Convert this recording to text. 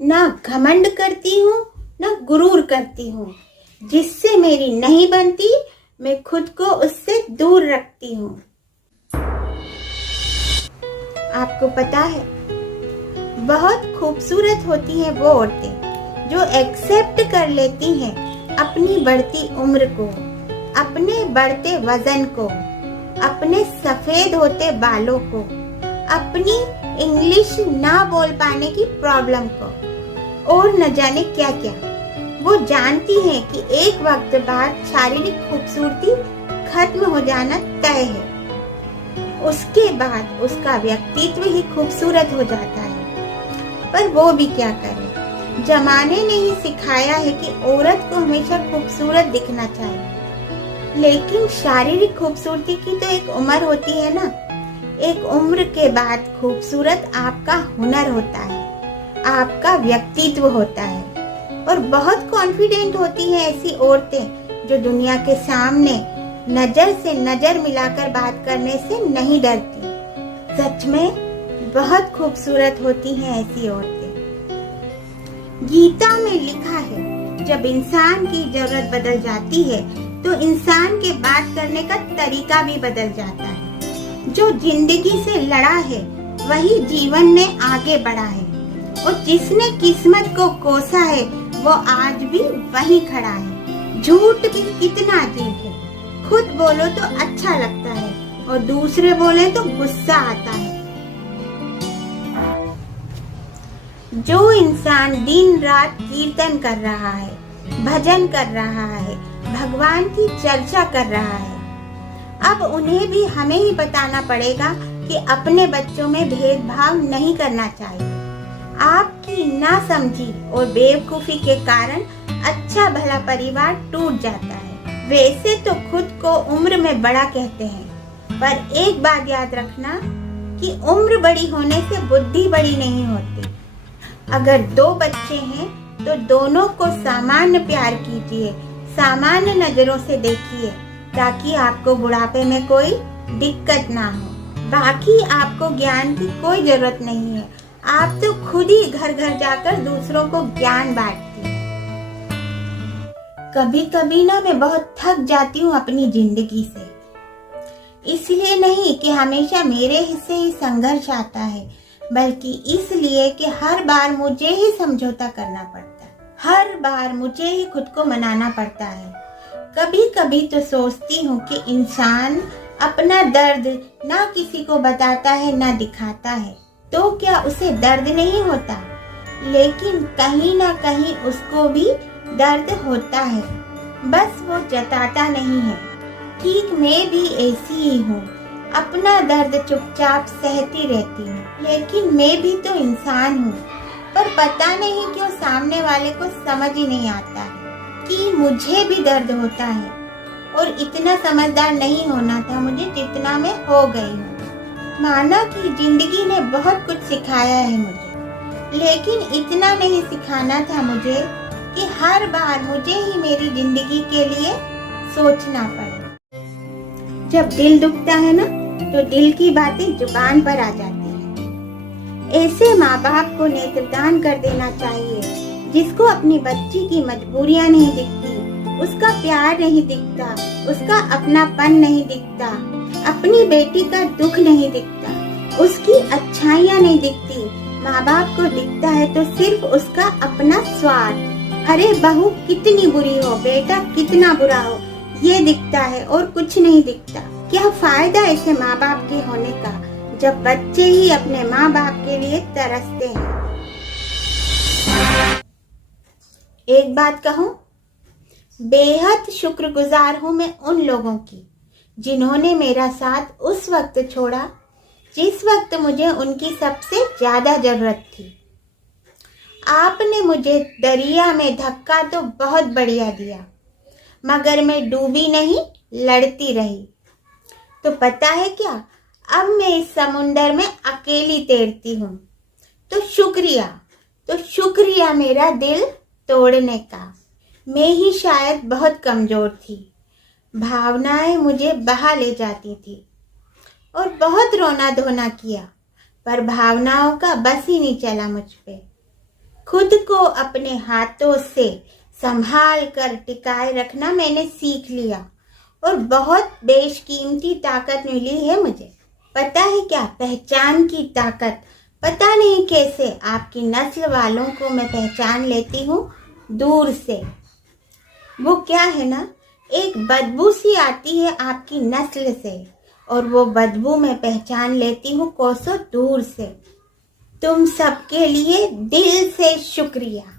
ना घमंड करती हूँ ना गुरूर करती हूँ। जिससे मेरी नहीं बनती मैं खुद को उससे दूर रखती हूँ। आपको पता है, बहुत खूबसूरत होती हैं वो औरतें जो एक्सेप्ट कर लेती हैं अपनी बढ़ती उम्र को, अपने बढ़ते वजन को, अपने सफेद होते बालों को, अपनी इंग्लिश ना बोल पाने की प्रॉब्लम को और न जाने क्या क्या। वो जानती हैं कि एक वक्त बाद शारीरिक खूबसूरती खत्म हो जाना तय है, उसके बाद उसका व्यक्तित्व ही खूबसूरत हो जाता है। पर वो भी क्या करे, जमाने ने ही सिखाया है कि औरत को हमेशा खूबसूरत दिखना चाहिए। लेकिन शारीरिक खूबसूरती की तो एक उम्र होती है ना। एक उम्र के बाद खूबसूरत आपका हुनर होता है, आपका व्यक्तित्व होता है। और बहुत कॉन्फिडेंट होती हैं ऐसी औरतें जो दुनिया के सामने नजर से नजर मिलाकर बात करने से नहीं डरती। सच में बहुत खूबसूरत होती हैं ऐसी औरतें। गीता में लिखा है, जब इंसान की जरूरत बदल जाती है तो इंसान के बात करने का तरीका भी बदल जाता है। जो जिंदगी से लड़ा है वही जीवन में आगे बढ़ा है, और जिसने किस्मत को कोसा है वो आज भी वही खड़ा है। झूठ भी कितना अजीब है, खुद बोलो तो अच्छा लगता है और दूसरे बोले तो गुस्सा आता है। जो इंसान दिन रात कीर्तन कर रहा है, भजन कर रहा है, भगवान की चर्चा कर रहा है, अब उन्हें भी हमें ही बताना पड़ेगा कि अपने बच्चों में भेदभाव नहीं करना चाहिए। आपकी नासमझी और बेवकूफी के कारण अच्छा भला परिवार टूट जाता है। वैसे तो खुद को उम्र में बड़ा कहते हैं, पर एक बात याद रखना कि उम्र बड़ी होने से बुद्धि बड़ी नहीं होती। अगर दो बच्चे हैं तो दोनों को सामान्य प्यार कीजिए, सामान्य नजरों से देखिए, ताकि आपको बुढ़ापे में कोई दिक्कत ना हो। बाकी आपको ज्ञान की कोई जरूरत नहीं है, आप तो खुद ही घर घर जाकर दूसरों को ज्ञान बांटती हैं। कभी कभी ना मैं बहुत थक जाती हूँ अपनी जिंदगी से। इसलिए नहीं कि हमेशा मेरे हिस्से ही संघर्ष आता है, बल्कि इसलिए कि हर बार मुझे ही समझौता करना पड़ता है, हर बार मुझे ही खुद को मनाना पड़ता है। कभी कभी तो सोचती हूँ कि इंसान अपना दर्द ना किसी को बताता है ना दिखाता है, तो क्या उसे दर्द नहीं होता? लेकिन कहीं ना कहीं उसको भी दर्द होता है, बस वो जताता नहीं है। ठीक मैं भी ऐसी ही हूँ, अपना दर्द चुपचाप सहती रहती हूँ, लेकिन मैं भी तो इंसान हूँ। पर पता नहीं क्यों सामने वाले को समझ ही नहीं आता है कि मुझे भी दर्द होता है, और इतना समझदार नहीं होना था मुझे जितना मैं हो गई हूँ। माना कि जिंदगी ने बहुत कुछ सिखाया है मुझे, लेकिन इतना नहीं सिखाना था मुझे कि हर बार मुझे ही मेरी जिंदगी के लिए सोचना पड़े। जब दिल दुखता है ना तो दिल की बातें जुबान पर आ जाती हैं। ऐसे माँ बाप को नेत्रदान कर देना चाहिए जिसको अपनी बच्ची की मजबूरियाँ नहीं दिखती, उसका प्यार नहीं दिखता, उसका अपनापन नहीं दिखता, अपनी बेटी का दुख नहीं दिखता, उसकी अच्छाइयाँ नहीं दिखती। माँ बाप को दिखता है तो सिर्फ उसका अपना स्वार्थ। अरे बहू कितनी बुरी हो, बेटा कितना बुरा हो, ये दिखता है और कुछ नहीं दिखता। क्या फायदा ऐसे माँ बाप के होने का जब बच्चे ही अपने माँ बाप के लिए तरसते हैं। एक बात कहूँ, बेहद शुक्रगुजार हूँ मैं उन लोगों की जिन्होंने मेरा साथ उस वक्त छोड़ा जिस वक्त मुझे उनकी सबसे ज्यादा जरूरत थी। आपने मुझे दरिया में धक्का तो बहुत बढ़िया दिया, मगर मैं डूबी नहीं, लड़ती रही। तो पता है क्या, अब मैं इस समुंदर में अकेली तैरती हूँ। तो शुक्रिया मेरा दिल तोड़ने का। मैं ही शायद बहुत कमजोर थी, भावनाएं मुझे बहा ले जाती थी और बहुत रोना धोना किया, पर भावनाओं का बस ही नहीं चला मुझ पे। खुद को अपने हाथों से संभाल कर टिकाए रखना मैंने सीख लिया और बहुत बेशकीमती ताकत मिली है मुझे। पता है क्या? पहचान की ताकत। पता नहीं कैसे आपकी नस्ल वालों को मैं पहचान लेती हूँ दूर से। वो क्या है ना, एक बदबू सी आती है आपकी नस्ल से और वो बदबू मैं पहचान लेती हूँ कोसों दूर से। तुम सबके लिए दिल से शुक्रिया।